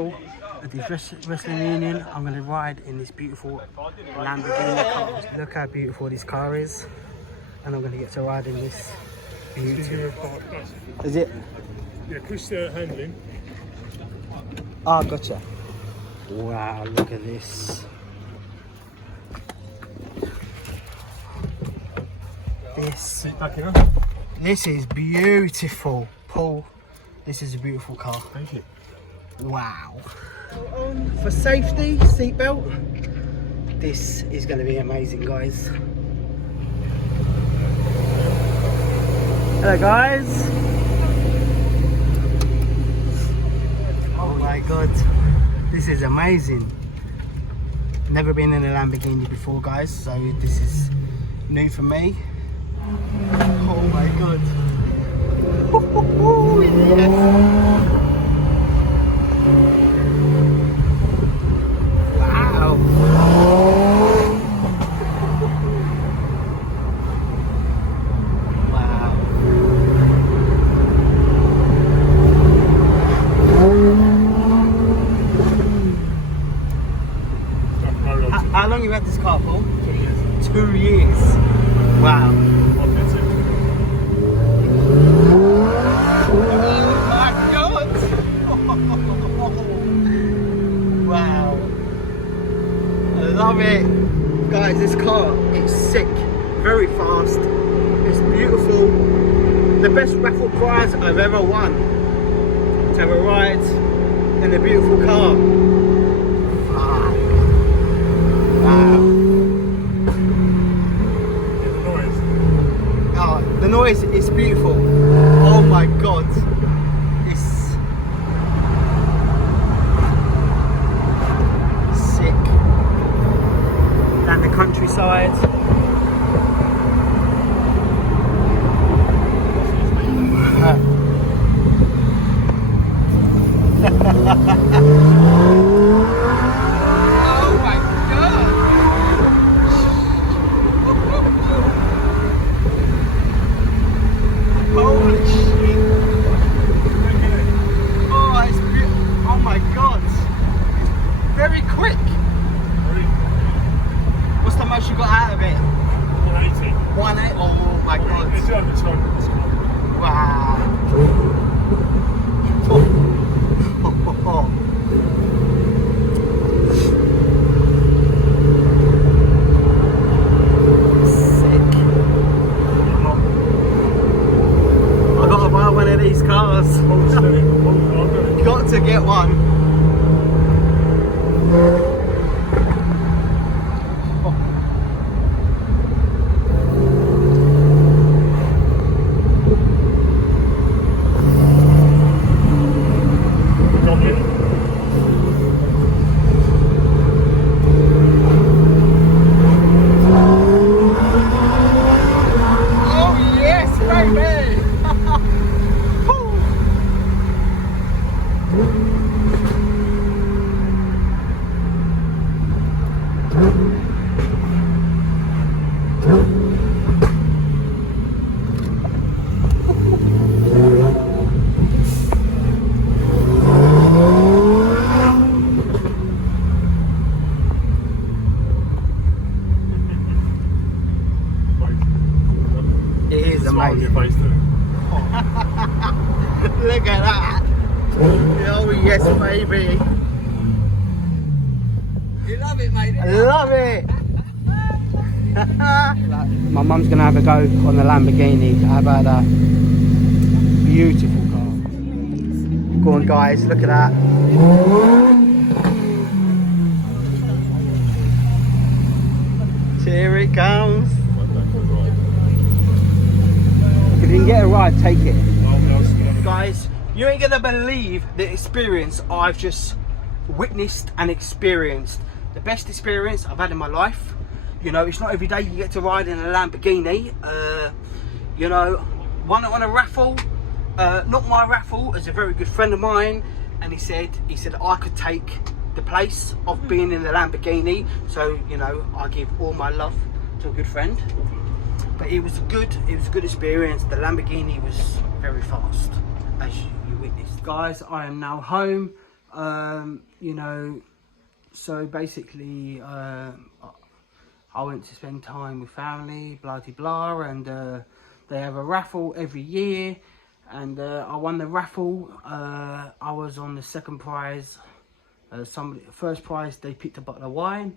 Raffle at this wrestling union. I'm going to ride in this beautiful Lamborghini car. Look how beautiful this car is. And I'm going to get to ride in this beauty. Is it? Yeah, push the handling. Oh, gotcha. Wow, look at this. This is beautiful, Paul. This is a beautiful car. Thank you. Wow. For safety, seatbelt. This is going to be amazing, guys. Hello, guys. Oh my God, this is amazing. Never been in a Lamborghini before, guys, so this is new for me. Oh my God. Yes. Wow. Wow. How long you had this car for? 2 years. 2 years. Wow. Wow, I love it. Guys, this car is sick, very fast, it's beautiful. The best raffle prize I've ever won. To have a ride in a beautiful car. Wow. Oh, the noise is beautiful. Oh my God. Down the countryside. Oh my God! Holy shit! Oh, it's beautiful. Oh my God! It's very quick. What's the most you got out of it? 180. 180? Oh my God. It's over time with this car. Wow. Sick. I gotta buy one of these cars. Got to get one. Look at that. Oh yes, baby. You love it, mate. I love it. My mum's gonna have a go on the Lamborghini. How about that? Beautiful car. Go on, guys. Look at that. Here it comes. If you can get a ride, take it. Guys, you ain't gonna believe the experience I've just witnessed and experienced. The best experience I've had in my life. You know, it's not every day you get to ride in a Lamborghini. You know, won it on a raffle. Not my raffle, as a very good friend of mine, and he said I could take the place of being in the Lamborghini. So, you know, I give all my love to a good friend. But it was a good experience. The Lamborghini was very fast, as you witnessed. Guys, I am now home. You know, so basically, I went to spend time with family, blah de blah, and they have a raffle every year, and I won the raffle. I was on the second prize. First prize, they picked a bottle of wine,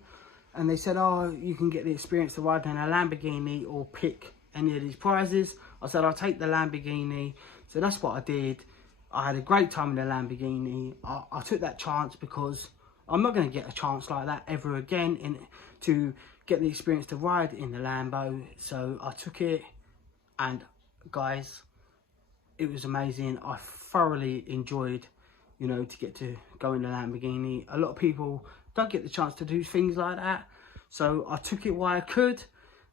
and they said, "Oh, you can get the experience of riding a Lamborghini or pick any of these prizes." I said, "I'll take the Lamborghini." So that's what I did. I had a great time in the Lamborghini. I took that chance because I'm not going to get a chance like that ever again to get the experience to ride in the Lambo. So I took it, and guys, it was amazing. I thoroughly enjoyed, you know, to get to go in the Lamborghini. A lot of people don't get the chance to do things like that. So I took it while I could,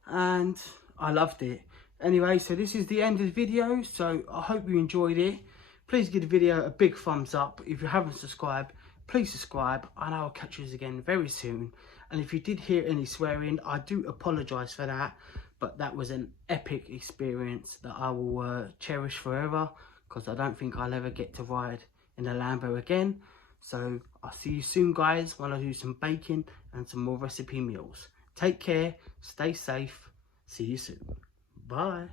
and I loved it. Anyway, so this is the end of the video. So I hope you enjoyed it. Please give the video a big thumbs up. If you haven't subscribed, please subscribe, and I'll catch you again very soon. And if you did hear any swearing, I do apologise for that, but that was an epic experience that I will cherish forever, because I don't think I'll ever get to ride in a Lambo again. So I'll see you soon, guys, when I do some baking and some more recipe meals. Take care, stay safe, see you soon. Bye.